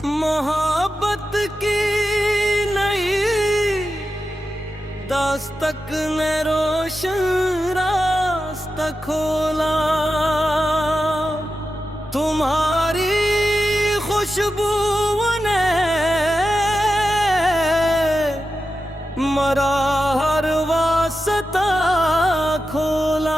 मोहब्बत की नई दास्तक ने रोशन रास्ता खोला। तुम्हारी खुशबू ने मरा हर वास्ता खोला।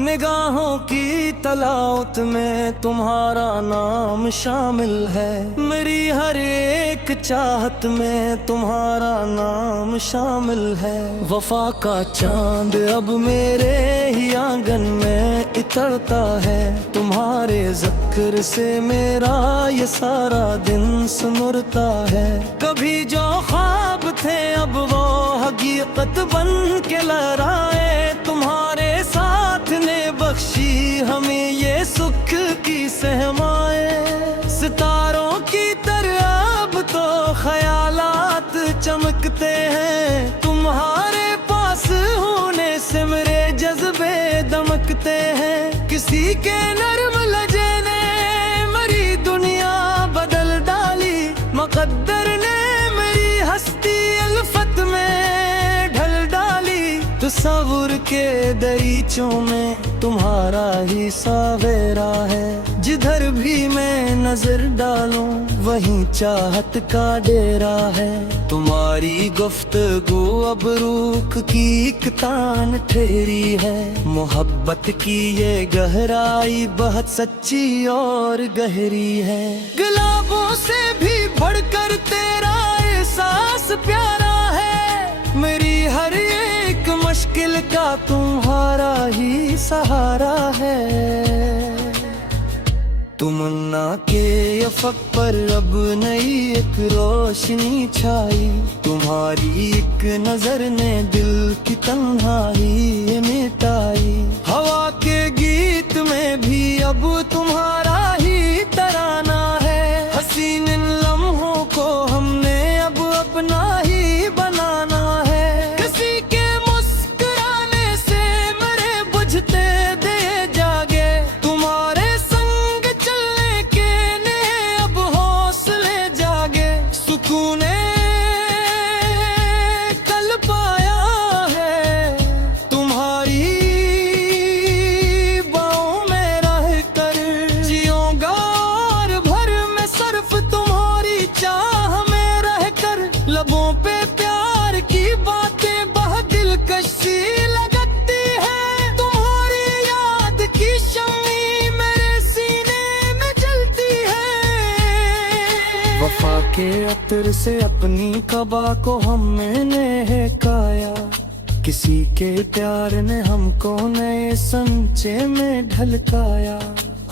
निगाहों की तलावत में तुम्हारा नाम शामिल है। मेरी हर एक चाहत में तुम्हारा नाम शामिल है। वफा का चांद अब मेरे ही आंगन में इतरता है। तुम्हारे जिक्र से मेरा ये सारा दिन सुनरता है। कभी जो ख्वाब थे अब वो हकीकत बन के लहराए। तुम्हारे साथ ने बख्शी हमें ये सुख की सहमाएं। सितारों की तरह अब तो ख्यालात चमकते हैं। तुम्हारे पास होने से मेरे जज्बे दमकते हैं। किसी के नर्म लहजे ने मेरी दुनिया बदल डाली। मुकद्दर ने मेरी हस्ती अल्फत में ढल डाली। तसव्वुर के दरीचों में तुम्हारा ही सवेरा है। जिधर भी मैं नजर डालूं वहीं चाहत का डेरा है। तुम्हारी गुफ्तगू अब रूख की एक तान ठहरी है। मोहब्बत की ये गहराई बहुत सच्ची और गहरी है। गुलाबों से भी बढ़कर तेरा एहसास प्यारा है। मेरी हर एक मुश्किल का तुम्हारा ही सहारा है। तमन्ना के अफक पर अब नई एक रोशनी छाई। तुम्हारी एक नजर ने दिल की तन्हाई मिटाई। हवा के गीत में भी अब तुम्हारा ही तराना है। हसीन इन लम्हों को हमने अब अपना ही बनाना है। किसी के मुस्कुराने से मेरे बुझते दे जागे। तुम्हारे संग चलने के ने अब हौसले जागे। सुकून कल पाया है तुम्हारी बाहों में रह कर। जिऊंगा और भर में सिर्फ तुम्हारी चाह में रह कर। लबों पे प्यार की बातें बहुत दिलकशी लगती है। तुम्हारी याद की शम्मी मेरे सीने में जलती है। वफा के अतर से अपनी कबा को हमने काया। किसी के प्यार ने हमको नए संचे में ढलकाया।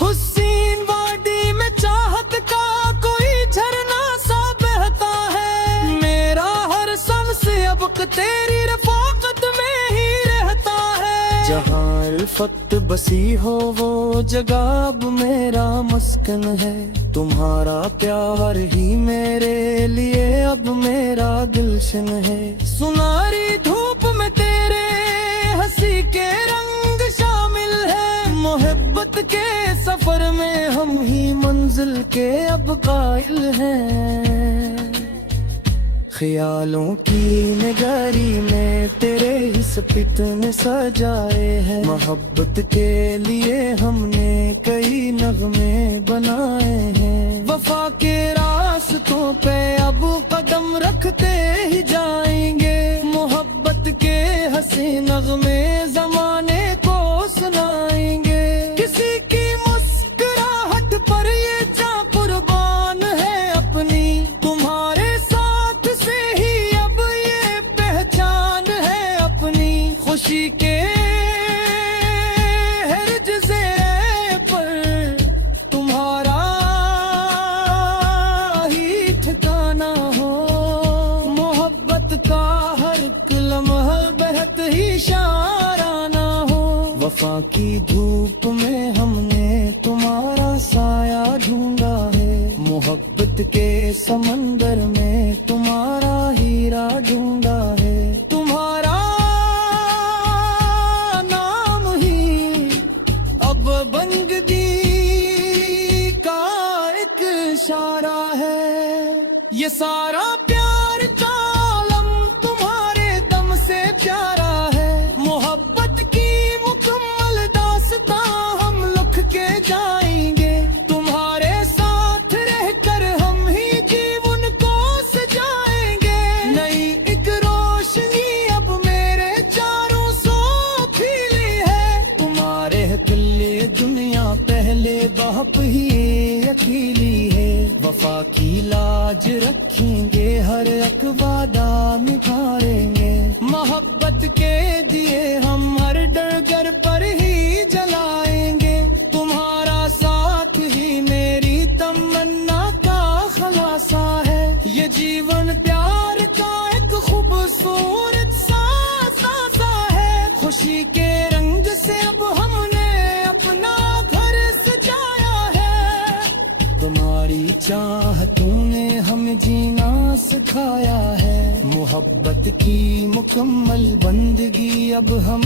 हुस्न वादी में चाहत का कोई झरना सा बहता है। मेरा हर सांस अब तेरी रफ़ाकत में ही रहता है। जहाँ अल्फत बसी हो वो जगह अब मेरा मस्कन है। तुम्हारा प्यार ही मेरे लिए अब मेरा गुलशन है। सुनारी धूप में तेरे हंसी के रंग शामिल है। मोहब्बत के सफर में हम ही मंजिल के अब कायल हैं। ख्यालों की निगारी में तेरे ही सपने सजाए हैं। मोहब्बत के लिए हमने कई नगमे बनाए हैं। वफा के रास्तों पे अब कदम रखते ही जाएंगे। मोहब्बत के हंसी नगमे जमाने को सुनाएंगे। किसी की मुस्कुराहट पर ये जान कुर्बान है अपनी। तुम्हारे साथ से ही अब ये पहचान है अपनी। खुशी के हर जज़ीरे पर तुम्हारा ही ठिकाना हो। मोहब्बत का हर लम्हा बेहद ही शाराना हो। वफा की धूप में हमने तुम्हारा साया ढूंढा है। मोहब्बत के समंदर में तुम्हारा हीरा ढूंढा है। तुम्हारा नाम ही अब बंदगी का एक इशारा है। ये सारा प्यार का आलम तुम्हारे दम से प्यारा है। मोहब्बत की मुकम्मल दास्तां हम लिख के जाएंगे। तुम्हारे साथ रहकर हम ही जीवन को सजाएंगे। नई एक रोशनी अब मेरे चारों सौ खिली है। तुम्हारे दिल दुनिया पहले बाप ही अकेली है। वफा की लाज रखेंगे, हर एक वादा निभाएंगे। मोहब्बत के दिए हम हर डगर पर ही जलाएंगे। तुम्हारा साथ ही मेरी तमन्ना का खलासा है। ये जीवन प्यार का एक खूबसूरत सा है। खुशी के रंग से अब हमने अपना घर सजाया है। तुम्हारी चाहतों ने हमें जीना सिखाया है। मोहब्बत की मुकम्मल बंदगी अब हम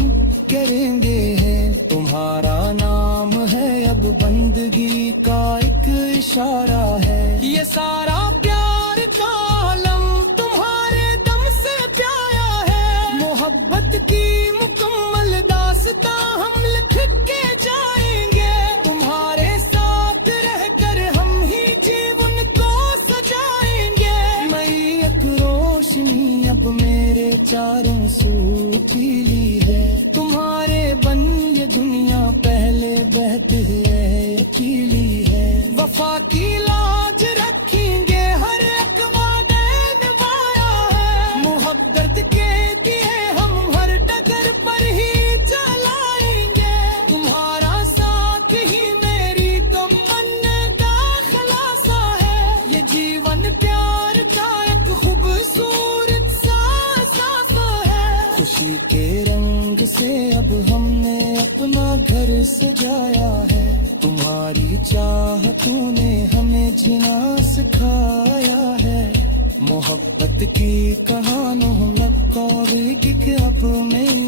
करेंगे है। तुम्हारा नाम है अब बंदगी का एक इशारा है। ये सारा प्यार का आलम तुम्हारे दम से प्यारा है। मोहब्बत की मुकम्मल दास्तां हम लिख के जाएंगे। तुम्हारे साथ रहकर हम ही जीवन को सजाएंगे। नई एक रोशनी अब मेरे चारों सू खिली है। तुम्हारे बन ये दुनिया पहले बहती है अकेली है। वफा की लाज रखेंगे, हर एक वादे निभाया है। मोहब्बत के दिए हम हर डगर पर ही जलाएंगे। तुम्हारा साथ ही मेरी तमन्ना का खलासा है। ये जीवन प्यार का एक खूबसूरत सा है। खुशी के रंग से अब हमने अपना घर सजाया है। तुम्हारी चाहतों ने हमें जीना सिखाया है। मोहब्बत की कहानियों में अब में